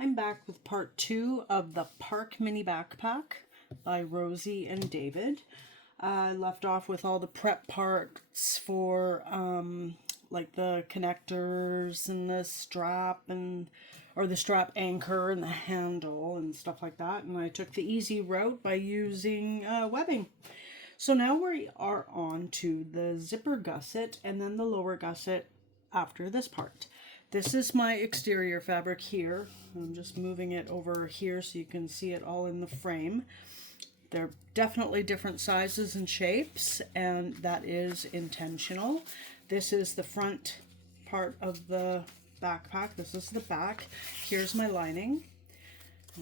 I'm back with part 2 of the Park Mini Backpack by Rosie and David. I left off with all the prep parts for like the connectors and the strap or the strap anchor and the handle and stuff like that. And I took the easy route by using webbing. So now we are on to the zipper gusset and then the lower gusset after this part. This is my exterior fabric here. I'm just moving it over here so you can see it all in the frame. They're definitely different sizes and shapes, and that is intentional. This is the front part of the backpack. This is the back. Here's my lining.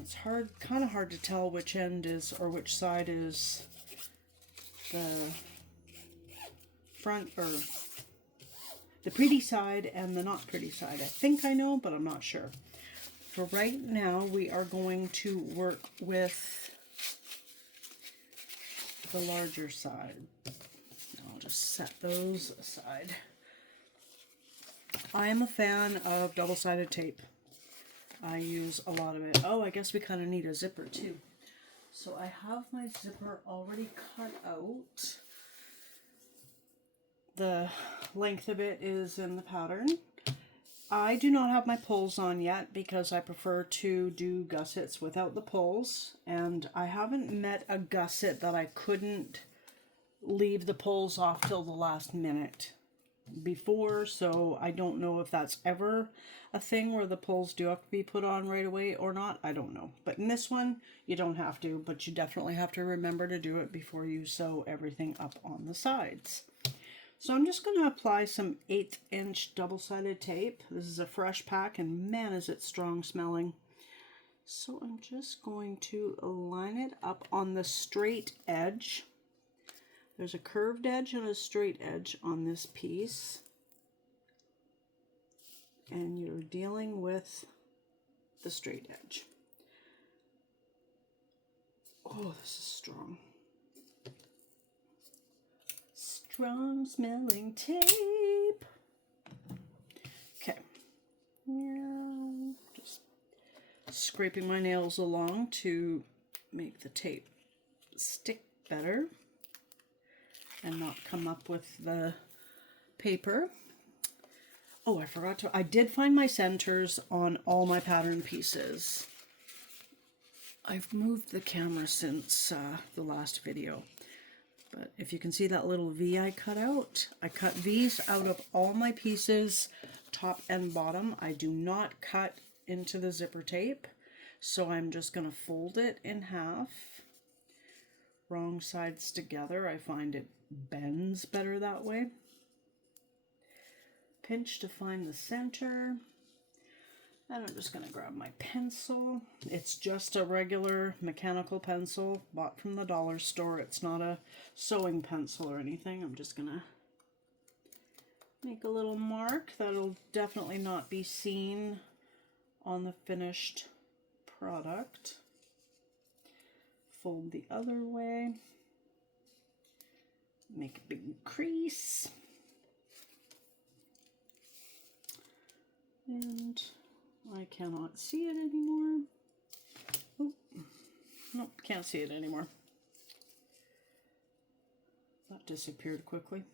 It's kind of hard to tell which end is, or which side is the front, or the pretty side and the not pretty side. I think I know, but I'm not sure. For right now, we are going to work with the larger side. I'll just set those aside. I am a fan of double-sided tape. I use a lot of it. Oh, I guess we kind of need a zipper too. So I have my zipper already cut out. The length of it is in the pattern. I do not have my pulls on yet because I prefer to do gussets without the pulls, and I haven't met a gusset that I couldn't leave the pulls off till the last minute before, so I don't know if that's ever a thing where the pulls do have to be put on right away or not. I don't know. But in this one, you don't have to, but you definitely have to remember to do it before you sew everything up on the sides. So I'm just going to apply some 1/8 inch double-sided tape. This is a fresh pack, and man is it strong smelling. So I'm just going to line it up on the straight edge. There's a curved edge and a straight edge on this piece. And you're dealing with the straight edge. Oh, this is strong. Strong smelling tape. Okay. Now, just scraping my nails along to make the tape stick better and not come up with the paper. Oh, I forgot to, I did find my centers on all my pattern pieces. I've moved the camera since the last video. But if you can see that little V I cut out, I cut V's out of all my pieces, top and bottom. I do not cut into the zipper tape, so I'm just going to fold it in half. Wrong sides together. I find it bends better that way. Pinch to find the center. And I'm just going to grab my pencil. It's just a regular mechanical pencil bought from the dollar store. It's not a sewing pencil or anything. I'm just going to make a little mark that'll definitely not be seen on the finished product. Fold the other way. Make a big crease. And I cannot see it anymore. Oh, nope, can't see it anymore. That disappeared quickly.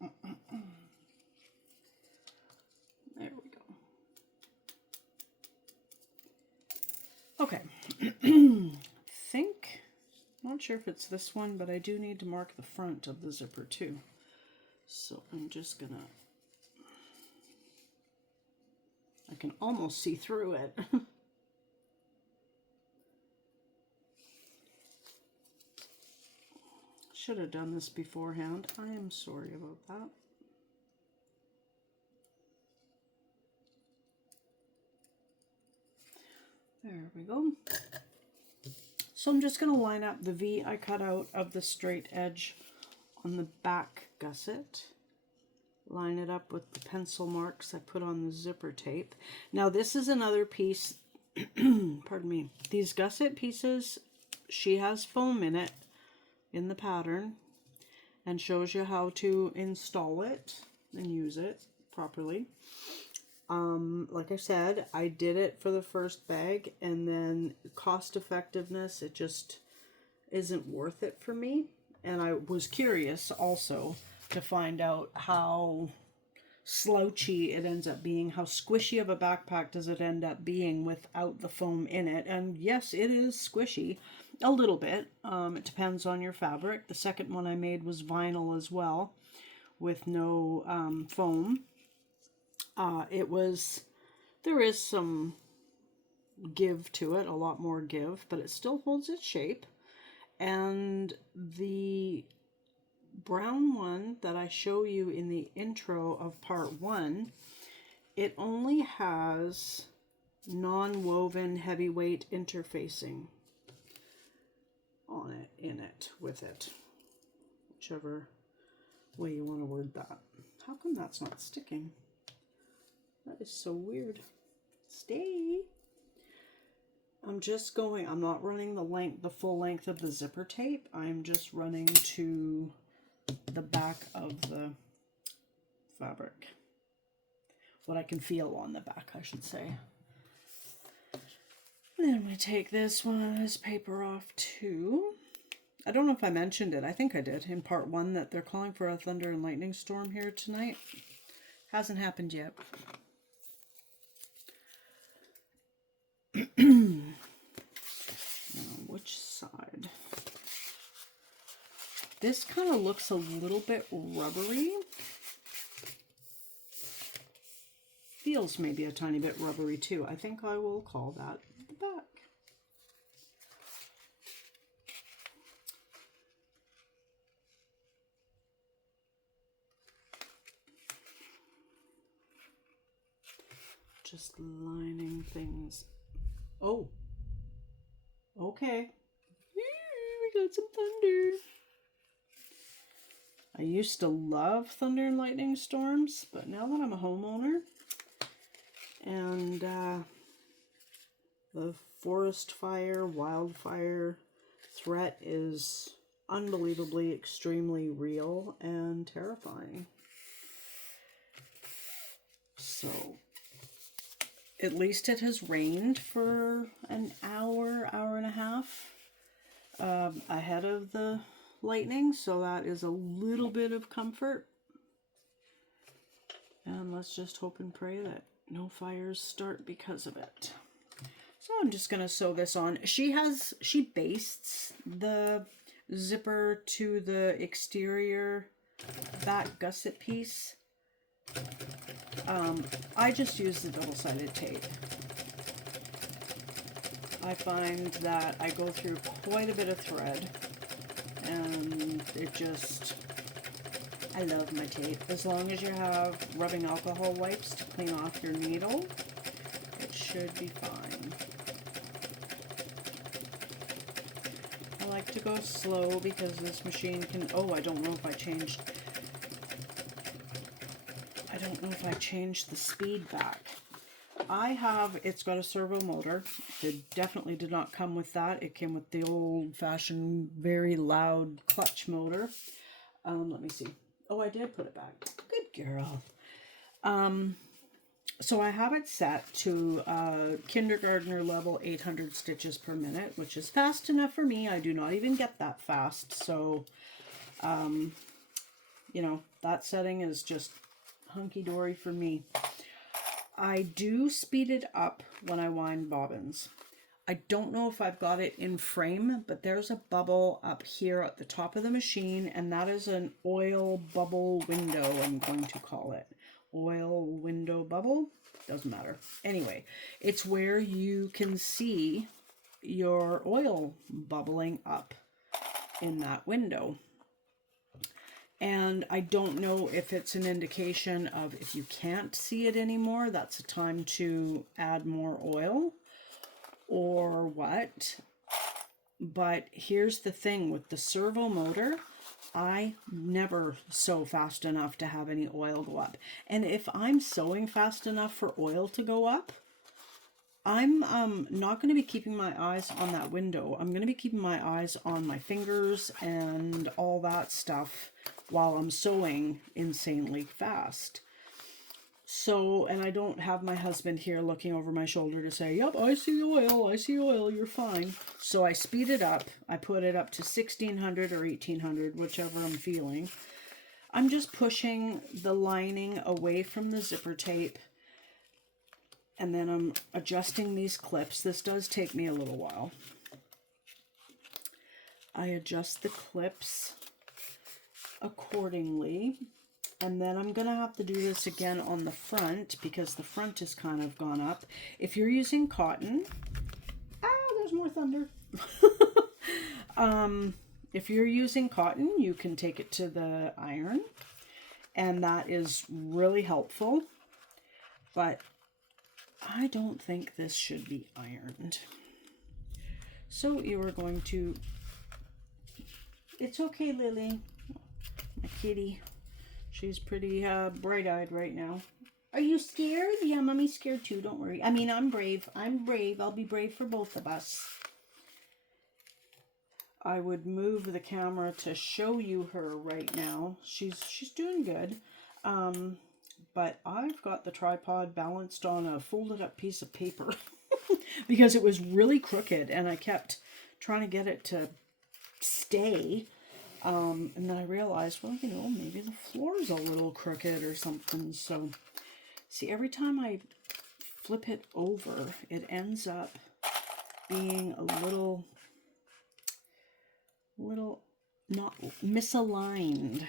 There we go. Okay. Not sure if it's this one, but I do need to mark the front of the zipper too. So I'm just gonna, I can almost see through it. Should have done this beforehand. I am sorry about that. There we go. So I'm just going to line up the V I cut out of the straight edge on the back gusset. Line it up with the pencil marks I put on the zipper tape. Now this is another piece, pardon me, these gusset pieces, she has foam in it in the pattern and shows you how to install it and use it. properly. Like I said, I did it for the first bag, and then cost effectiveness, it just isn't worth it for me. And I was curious also to find out how slouchy it ends up being, how squishy of a backpack does it end up being without the foam in it. And yes, it is squishy a little bit. It depends on your fabric. The second one I made was vinyl as well, with no foam. There is some give to it, a lot more give, but it still holds its shape. And the brown one that I show you in the intro of part 1, it only has non-woven heavyweight interfacing on it, in it, with it, whichever way you want to word that. How come that's not sticking? That is so weird. Stay. I'm not running the full length of the zipper tape. I'm just running to the back of the fabric. What I can feel on the back, I should say. And then we take this paper off too. I don't know if I mentioned it. I think I did in part 1 that they're calling for a thunder and lightning storm here tonight. Hasn't happened yet. Now, which side? This kind of looks a little bit rubbery. Feels maybe a tiny bit rubbery too. I think I will call that the back. Just lining things. Oh, okay. We got some thunder. I used to love thunder and lightning storms, but now that I'm a homeowner and the forest fire, wildfire threat is unbelievably extremely real and terrifying. So at least it has rained for an hour, hour and a half ahead of the lightning, so that is a little bit of comfort. And let's just hope and pray that no fires start because of it. So I'm just going to sew this on. She bastes the zipper to the exterior back gusset piece. I just use the double-sided tape. I find that I go through quite a bit of thread, and I love my tape. As long as you have rubbing alcohol wipes to clean off your needle, it should be fine. I like to go slow because this machine can, I don't know if I changed the speed back. It's got a servo motor. It definitely did not come with that. It came with the old-fashioned, very loud clutch motor. Let me see. Oh, I did put it back. Good girl. So I have it set to kindergartner level 800 stitches per minute, which is fast enough for me. I do not even get that fast. So, that setting is just hunky-dory for me. I do speed it up when I wind bobbins. I don't know if I've got it in frame, but there's a bubble up here at the top of the machine, and that is an oil bubble window, I'm going to call it. Oil window bubble? Doesn't matter. Anyway, it's where you can see your oil bubbling up in that window. And I don't know if it's an indication of if you can't see it anymore, that's a time to add more oil or what. But here's the thing with the servo motor, I never sew fast enough to have any oil go up. And if I'm sewing fast enough for oil to go up, I'm not going to be keeping my eyes on that window. I'm going to be keeping my eyes on my fingers and all that stuff while I'm sewing insanely fast. So, and I don't have my husband here looking over my shoulder to say, yep, I see oil, you're fine. So I speed it up. I put it up to 1600 or 1800, whichever I'm feeling. I'm just pushing the lining away from the zipper tape, and then I'm adjusting these clips. This does take me a little while. I adjust the clips accordingly. And then I'm going to have to do this again on the front because the front has kind of gone up. If you're using cotton, there's more thunder. If you're using cotton, you can take it to the iron, and that is really helpful. But I don't think this should be ironed. So you are going to, it's okay, Lily, my kitty. She's pretty bright-eyed right now. Are you scared? Yeah, Mommy's scared too. Don't worry. I mean, I'm brave. I'm brave. I'll be brave for both of us. I would move the camera to show you her right now. She's doing good. But I've got the tripod balanced on a folded up piece of paper because it was really crooked and I kept trying to get it to stay. And then I realized, well, you know, maybe the floor's a little crooked or something. So, see, every time I flip it over, it ends up being a little not misaligned.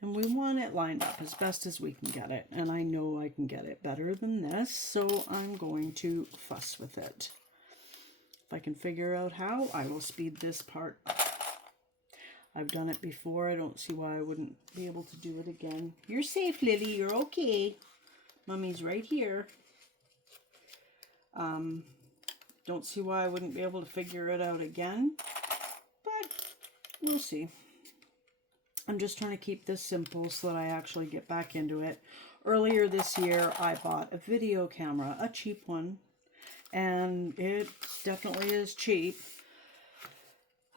And we want it lined up as best as we can get it. And I know I can get it better than this, so I'm going to fuss with it. If I can figure out how, I will speed this part up. I've done it before. I don't see why I wouldn't be able to do it again. You're safe, Lily. You're okay. Mommy's right here. Don't see why I wouldn't be able to figure it out again. But we'll see. I'm just trying to keep this simple so that I actually get back into it. Earlier this year, I bought a video camera, a cheap one. And it definitely is cheap.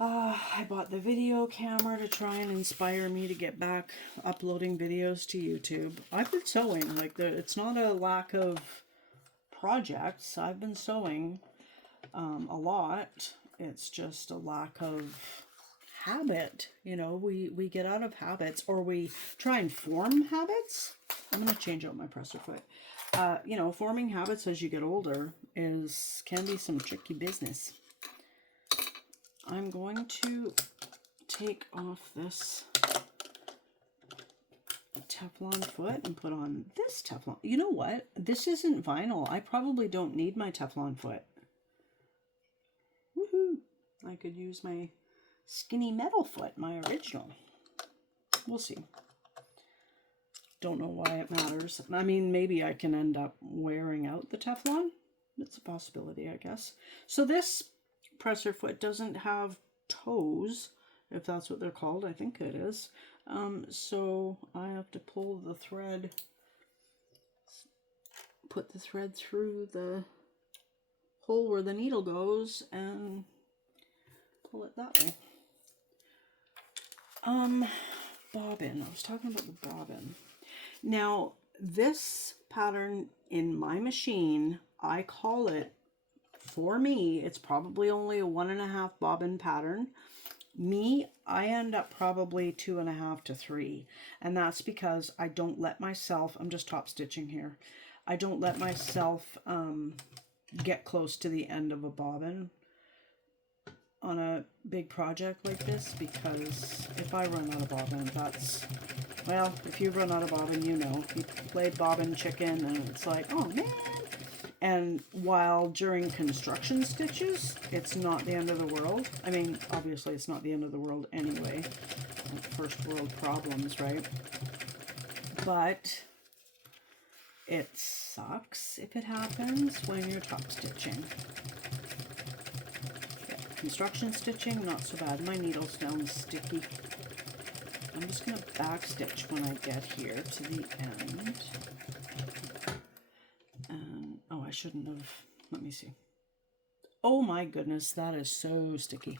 I bought the video camera to try and inspire me to get back uploading videos to YouTube. I've been sewing. Like, it's not a lack of projects. I've been sewing a lot. It's just a lack of habit. You know, we get out of habits, or we try and form habits. I'm going to change out my presser foot. You know, forming habits as you get older can be some tricky business. I'm going to take off this Teflon foot and put on this Teflon. You know what? This isn't vinyl. I probably don't need my Teflon foot. Woohoo! I could use my skinny metal foot, my original. We'll see. Don't know why it matters. I mean, maybe I can end up wearing out the Teflon. It's a possibility, I guess. So this presser foot doesn't have toes, if that's what they're called. I think it is. So I have to pull the thread, put the thread through the hole where the needle goes and pull it that way. Bobbin. I was talking about the bobbin. Now, this pattern in my machine, I call it, for me, it's probably only a 1.5 bobbin pattern. I end up probably 2.5 to 3. And that's because I don't let myself, I'm just top stitching here. I don't let myself get close to the end of a bobbin on a big project like this, because if I run out of bobbin, well, if you run out of bobbin, you know, you play bobbin chicken and it's like, oh man. And while during construction stitches, it's not the end of the world. I mean, obviously it's not the end of the world anyway. First world problems, right? But it sucks if it happens when you're top stitching. Yeah, construction stitching, not so bad. My needle's down sticky. I'm just going to back stitch when I get here to the end. Oh, I shouldn't have. Let me see. Oh my goodness, that is so sticky.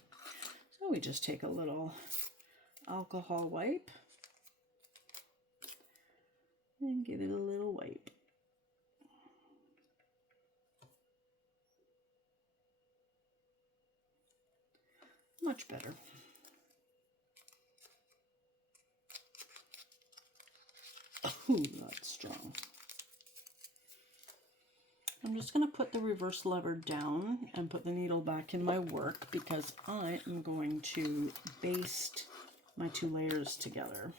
So we just take a little alcohol wipe And give it a little wipe. Much better. Ooh, that's strong. I'm just going to put the reverse lever down and put the needle back in my work because I am going to baste my 2 layers together.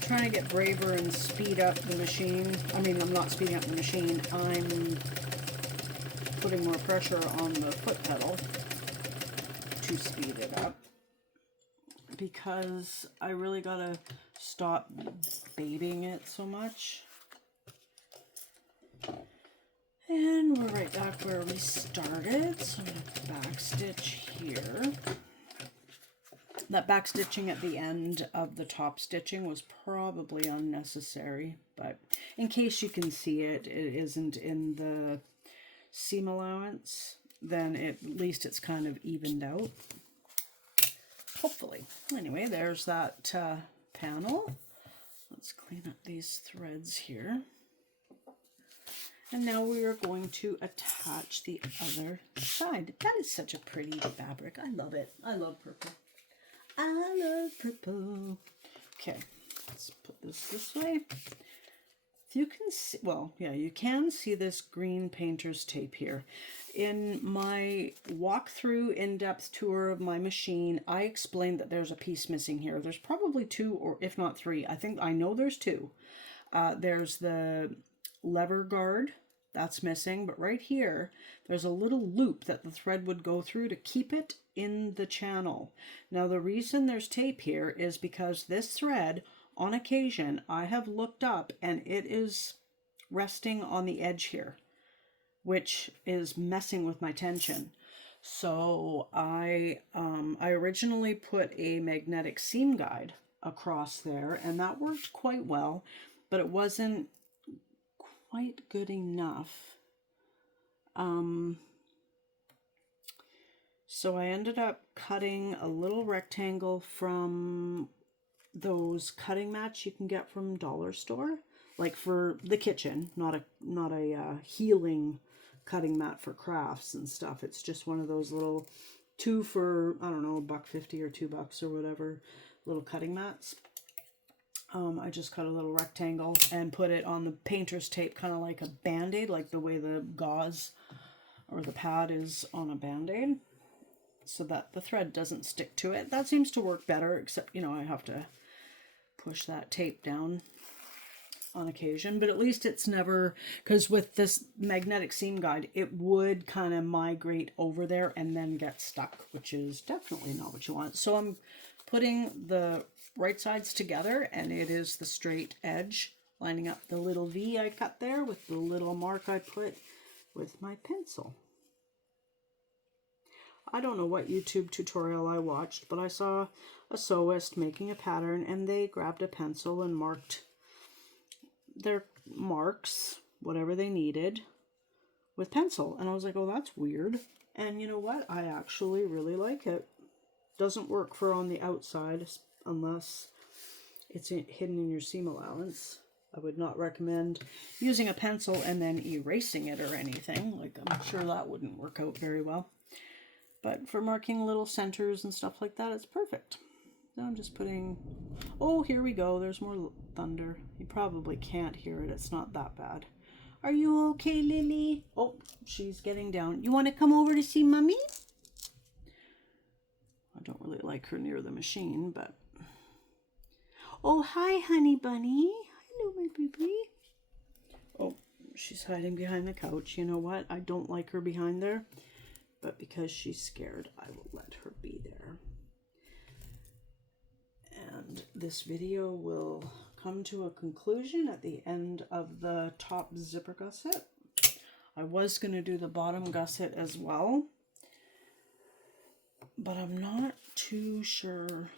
Trying to get braver and speed up the machine. I mean, I'm not speeding up the machine. I'm putting more pressure on the foot pedal to speed it up because I really gotta stop baiting it so much. And we're right back where we started. So I'm gonna back stitch here. That back stitching at the end of the top stitching was probably unnecessary, but in case you can see it, it isn't in the seam allowance, then at least it's kind of evened out. Hopefully. Anyway, there's that panel. Let's clean up these threads here. And now we are going to attach the other side. That is such a pretty fabric. I love it. I love purple. I love purple. Okay, let's put this way. If you can see, well, yeah, you can see this green painter's tape here. In my walkthrough in-depth tour of my machine, I explained that there's a piece missing here. There's probably 2 or if not 3. I know there's 2. There's the lever guard. That's missing, but right here, there's a little loop that the thread would go through to keep it in the channel. Now, the reason there's tape here is because this thread, on occasion, I have looked up and it is resting on the edge here, which is messing with my tension. So I originally put a magnetic seam guide across there, and that worked quite well, but it wasn't quite good enough. So I ended up cutting a little rectangle from those cutting mats you can get from dollar store, like for the kitchen, not a healing cutting mat for crafts and stuff. It's just one of those little 2 for, I don't know, $1.50 or $2 or whatever, little cutting mats. I just cut a little rectangle and put it on the painter's tape, kind of like a band-aid, like the way the gauze or the pad is on a band-aid, so that the thread doesn't stick to it. That seems to work better, except, you know, I have to push that tape down on occasion, but at least it's never, because with this magnetic seam guide, it would kind of migrate over there and then get stuck, which is definitely not what you want. So I'm putting the right sides together, and it is the straight edge lining up the little V I cut there with the little mark I put with my pencil. I don't know what YouTube tutorial I watched, but I saw a sewist making a pattern, and they grabbed a pencil and marked their marks, whatever they needed, with pencil. And I was like, oh, that's weird. And you know what? I actually really like it. Doesn't work for on the outside unless it's hidden in your seam allowance. I would not recommend using a pencil and then erasing it or anything. Like, I'm sure that wouldn't work out very well. But for marking little centers and stuff like that, it's perfect. So I'm just putting, oh, here we go. There's more thunder. You probably can't hear it. It's not that bad. Are you okay, Lily? Oh, she's getting down. You want to come over to see Mommy? I don't really like her near the machine, but... Oh, hi, honey bunny. Hello, my baby. Oh, she's hiding behind the couch. You know what? I don't like her behind there, but because she's scared, I will let her be there. And this video will come to a conclusion at the end of the top zipper gusset. I was going to do the bottom gusset as well, but I'm not too sure.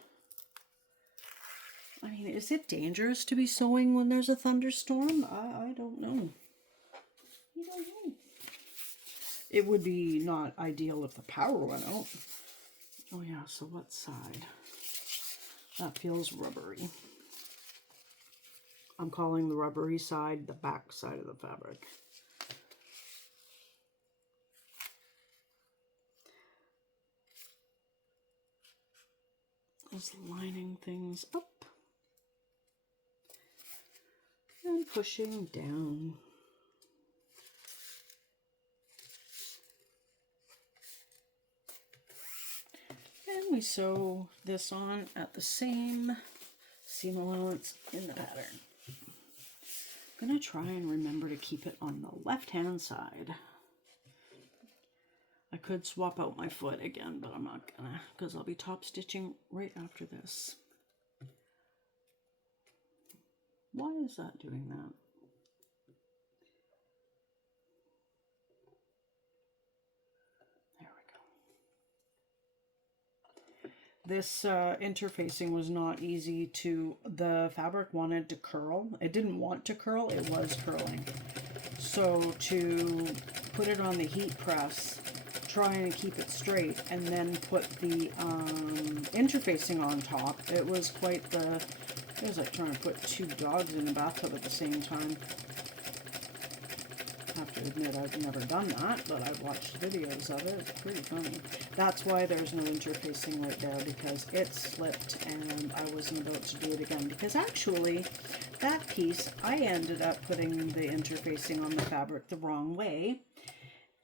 I mean, is it dangerous to be sewing when there's a thunderstorm? I don't know. I don't know. It would be not ideal if the power went out. Oh yeah, so what side? That feels rubbery. I'm calling the rubbery side the back side of the fabric. Just lining things up and pushing down. And we sew this on at the same seam allowance in the pattern. I'm going to try and remember to keep it on the left-hand side. I could swap out my foot again, but I'm not gonna, because I'll be top stitching right after this. Why is that doing that? There we go. This interfacing was not easy to, the fabric wanted to curl. It didn't want to curl, it was curling. So to put it on the heat press, trying to keep it straight, and then put the interfacing on top, it was quite the, it was like trying to put two dogs in a bathtub at the same time. I have to admit I've never done that, but I've watched videos of it. It's pretty funny. That's why there's no interfacing right there, because it slipped and I wasn't about to do it again. Because actually, that piece, I ended up putting the interfacing on the fabric the wrong way,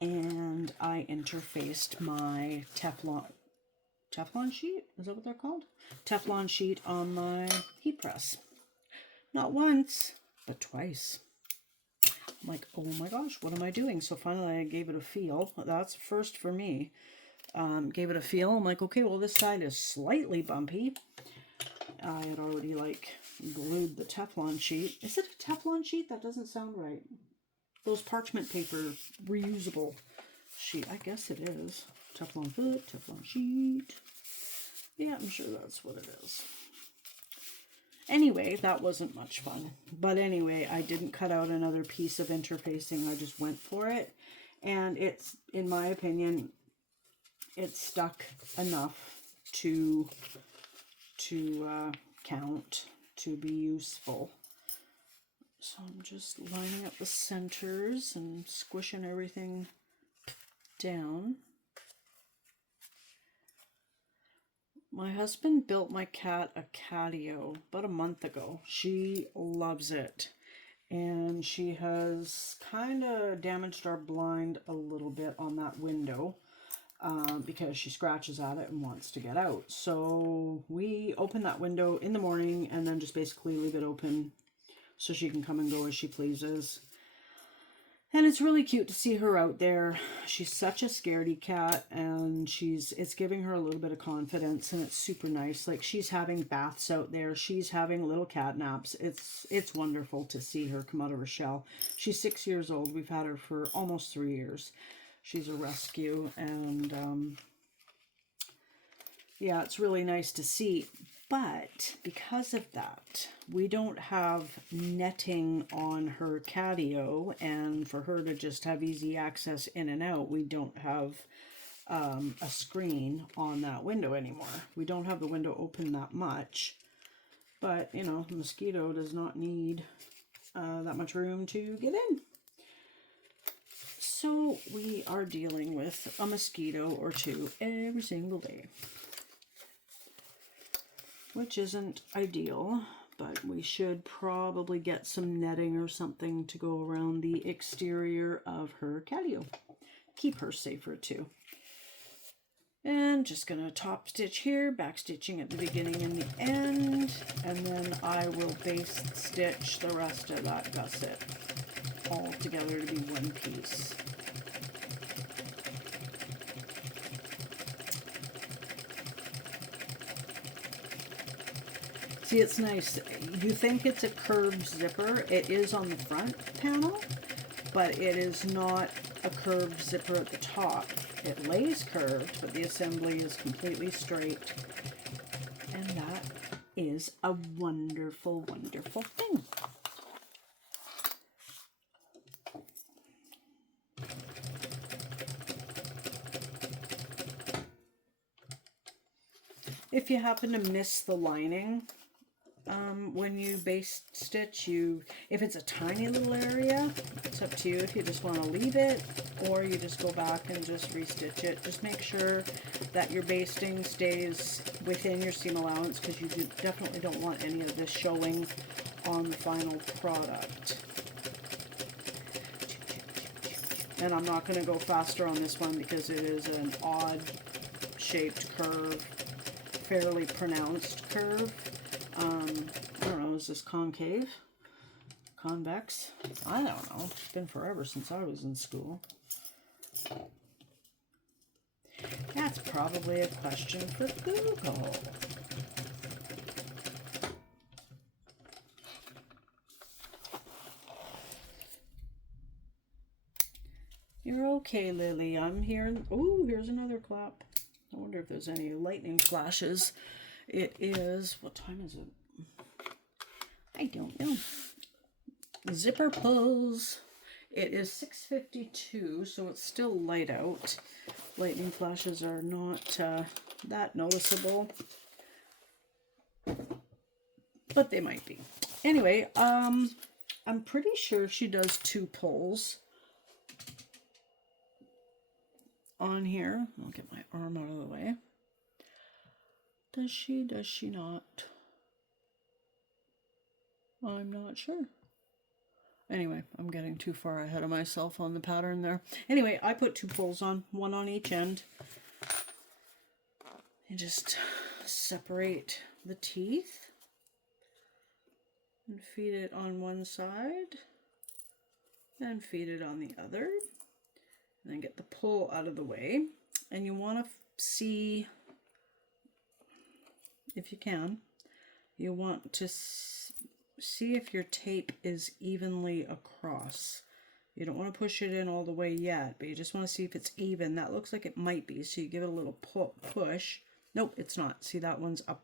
and I interfaced my Teflon sheet, is that what they're called? Teflon sheet on my heat press. Not once, but twice. I'm like, oh my gosh, what am I doing? So finally I gave it a feel. That's first for me. Gave it a feel. I'm like, okay, well, this side is slightly bumpy. I had already like glued the Teflon sheet. Is it a Teflon sheet? That doesn't sound right. Those parchment paper reusable sheet. I guess it is. Teflon foot, Teflon sheet. Yeah, I'm sure that's what it is. Anyway, that wasn't much fun. But anyway, I didn't cut out another piece of interfacing. I just went for it. And it's, in my opinion, it's stuck enough to count, to be useful. So I'm just lining up the centers and squishing everything down. My husband built my cat a catio about a month ago. She loves it. And she has kind of damaged our blind a little bit on that window because she scratches at it and wants to get out. So we open that window in the morning and then just basically leave it open so she can come and go as she pleases. And it's really cute to see her out there. She's such a scaredy cat, and it's giving her a little bit of confidence, and it's super nice. Like, she's having baths out there. She's having little cat naps. It's wonderful to see her come out of her shell. She's 6 years old. We've had her for almost 3 years. She's a rescue, and yeah, it's really nice to see. But because of that, we don't have netting on her catio, and for her to just have easy access in and out, we don't have a screen on that window anymore. We don't have the window open that much, but you know, a mosquito does not need that much room to get in. So we are dealing with a mosquito or two every single day, which isn't ideal, but we should probably get some netting or something to go around the exterior of her catio. Keep her safer too. And just gonna top stitch here, back stitching at the beginning and the end, and then I will base stitch the rest of that gusset all together to be one piece. See, it's nice. You think it's a curved zipper. It is on the front panel, but it is not a curved zipper at the top. It lays curved, but the assembly is completely straight. And that is a wonderful, wonderful thing. If you happen to miss the lining when you base stitch, if it's a tiny little area, it's up to you if you just want to leave it or you just go back and just restitch it. Just make sure that your basting stays within your seam allowance, because you definitely don't want any of this showing on the final product. And I'm not going to go faster on this one because it is an odd shaped curve, fairly pronounced curve. I don't know, is this concave? Convex? I don't know. It's been forever since I was in school. That's probably a question for Google. You're okay, Lily. I'm here. Oh, here's another clap. I wonder if there's any lightning flashes. It is, what time is it? I don't know. Zipper pulls. It is 6:52, so it's still light out. Lightning flashes are not that noticeable, but they might be. Anyway, I'm pretty sure she does 2 pulls on here. I'll get my arm out of the way. Does she? Does she not? I'm not sure. Anyway, I'm getting too far ahead of myself on the pattern there. Anyway, I put 2 pulls on, 1 on each end. And just separate the teeth and feed it on one side and feed it on the other. And then get the pull out of the way. And you want to see, if you can, you want to see if your tape is evenly across. You don't want to push it in all the way yet, but you just want to see if it's even. That looks like it might be, so you give it a little push. Nope, it's not. See, that one's up.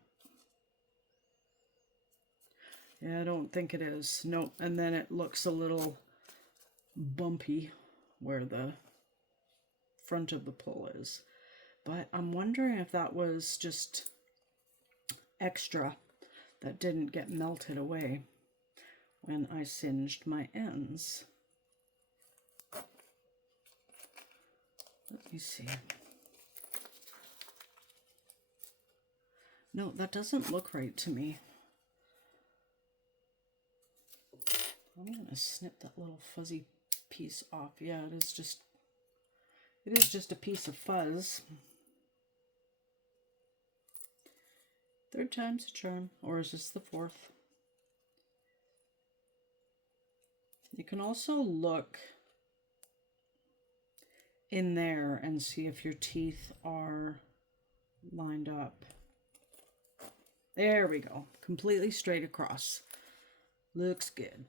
Yeah, I don't think it is. Nope, and then it looks a little bumpy where the front of the pull is. But I'm wondering if that was just extra that didn't get melted away when I singed my ends. Let me see. No, that doesn't look right to me. I'm gonna snip that little fuzzy piece off. Yeah, it is just a piece of fuzz. 3rd time's a charm, or is this the 4th? You can also look in there and see if your teeth are lined up. There we go. Completely straight across. Looks good.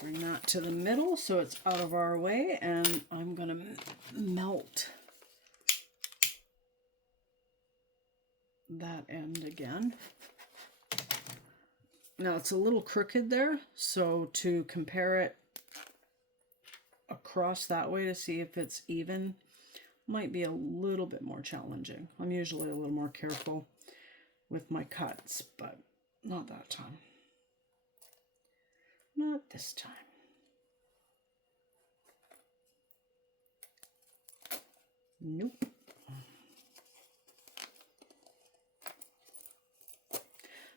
Bring that to the middle so it's out of our way, and I'm going to melt that end again. Now it's a little crooked there, so to compare it across that way to see if it's even might be a little bit more challenging. I'm usually a little more careful with my cuts, but not that time. Not this time. Nope.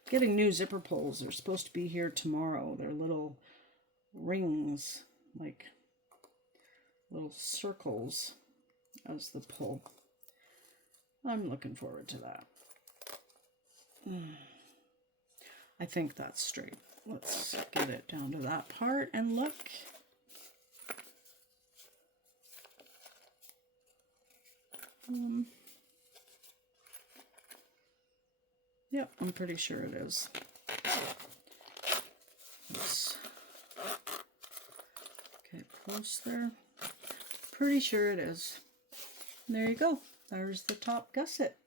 Getting new zipper pulls. They're supposed to be here tomorrow. They're little rings, like little circles as the pull. I'm looking forward to that. I think that's straight. Let's get it down to that part and look. Yep, I'm pretty sure it is. Let's get close there. Pretty sure it is. There you go. There's the top gusset.